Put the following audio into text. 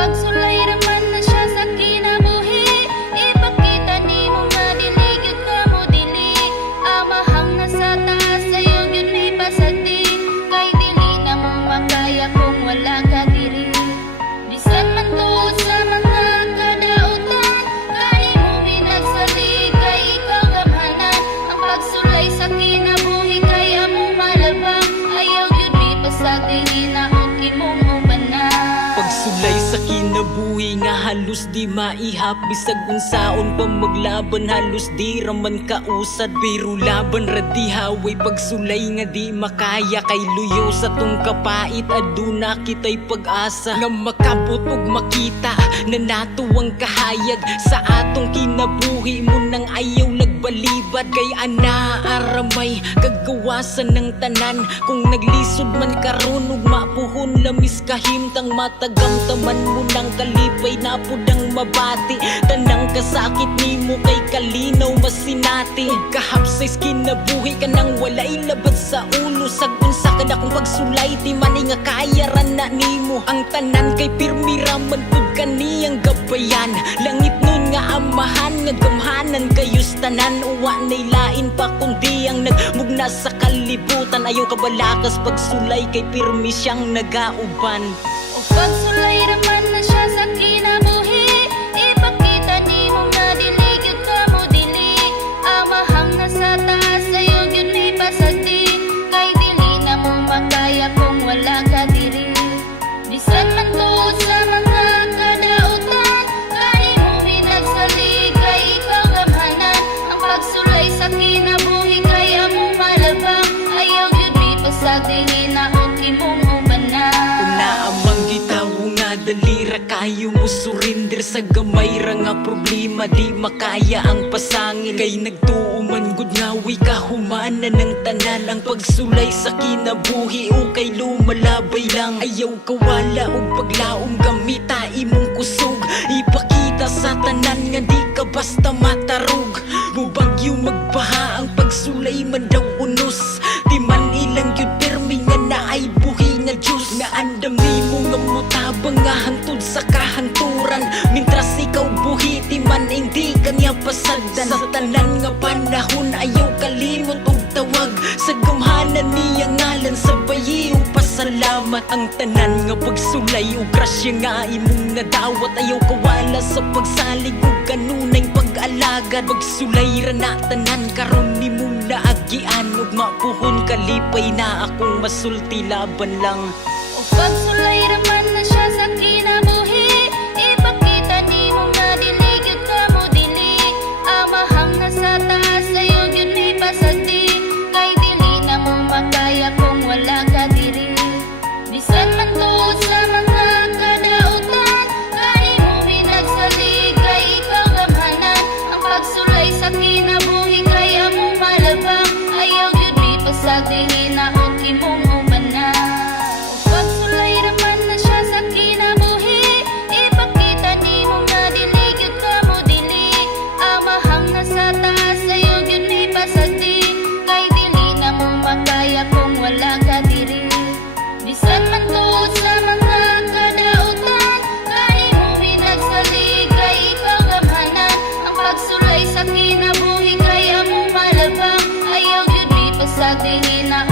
pagsulay raman na siya sa kinabuhi, ipakita ni mo nga dili gyud ka mo dili. Amahang nasa taas sa'yo yun may pasagdi, kay dili na mo makaya kung wala ka diri. Bisan man tuod sa mga kadautan, kani mo minagsali kay ikaw gamhanan. Ang pagsulay sa kinabuhi kay amo malabang, ayaw yun may pasagdi na okay mong umanan. Pagsulay sa kinabuhi nga halos di maihap, bisag unsaon pa maglaban halos di raman kausad. Pero laban ra di haway pagsulay nga di makaya, kay luyo sa tong kapait aduna kita'y pag-asa nga makabot ug makita na nato ang kahayag sa atong kinabuhi mo nang ayaw nagbalibad. Kay ana aramay kagawasan ng tanan, kung naglisod man karon ug mapuhon lamis kahimtang matagamtaman mo nang kalipay na pudang mabati. Tanang kasakit nimo kay kalinaw masinati, kahapsay kinabuhi ka nang walay labat sa ulo. Sagun sa kada kung pagsulay di man nga kaya ra na nimo ang tanan, kay pirmi raman pud kaniyang gabayan. Langit nun nga amahan nga gamhanan kayos tanan, uwa nay lain pa kundi ang nagmugna sa kalibutan. Ayaw kabalakas pagsulay kay pirmi siyang nagauban. O pagsulay raman na siya sa kinabuhi, ipakita ni mo nga dili gyud ka mo dili. Amahang nasa taas sa'yo yun may pasagdi, kay dili na mo makaya kung wala ka diri. Bisan man tuod sa mga kadautan, kani mo minagsali kay ikaw gamhanan. Ang pagsulay sa kinabuhi kay amo malabang, ayaw yun may pasagdi na okay mong umanan. Una amang gitawo nga dalira kayo mo surrender sa gamay ra nga problema di makaya ang pasangil. Kay nagtuuman gud nga wi kahumanan ng tanan, ang pagsulay sa kinabuhi o kay lumalabay lang. Ayaw kawala og paglaom gamita imong kusog, ipakita sa tanan nga di ka basta matarog. Mubagyo magbaha ang pagsulay man daw unos, di man ilang gyud permi nga naay buhi nga Diyos. Nga andam nimo nga mutabang nga hantod sa kahanturan, mintras ikaw buhi di man hindi kanya pasagdan. Sa tanan nga panahon ayaw kalimot og tawag sa gamhanan niya ngalan, sa bayi ug pasalamat. Ang tanan nga pagsulay ug grasya nga imong nadawat, ayaw kawala sa pagsalig ug kanunay pag-alagad. Pagsulay ra na tanan karon nimong naagian, ug mapuhon kalipay na akong masulti laban lang. O pagsulay raman na siya sa kinabuhi, ipakita ni mo nga dili gyud ka mo dili. Amahang nasa taas sa'yo yun may pasagdi, kay dili na mo makaya kung wala ka diri. Bisan man tuod sa mga kadautan, kani mo minagsali kay ikaw gamhanan. Ang pagsulay sa kinabuhi kay amo malabang, ayaw yun may pasagdi na okay mong umanan. O pagsulay raman na siya sa kinabuhi, ipakita ni mo nga dili gyud ka mo dili. Amahang nasa taas sa'yo yun may pasagdi, kay dili na mo makaya kung wala ka diri. Bisan man tuod sa mga kadautan, kani mo minagsali kay ikaw gamhanan. Ang pagsulay sa kinabuhi kay amo malabang, ayaw yun may pasagdi na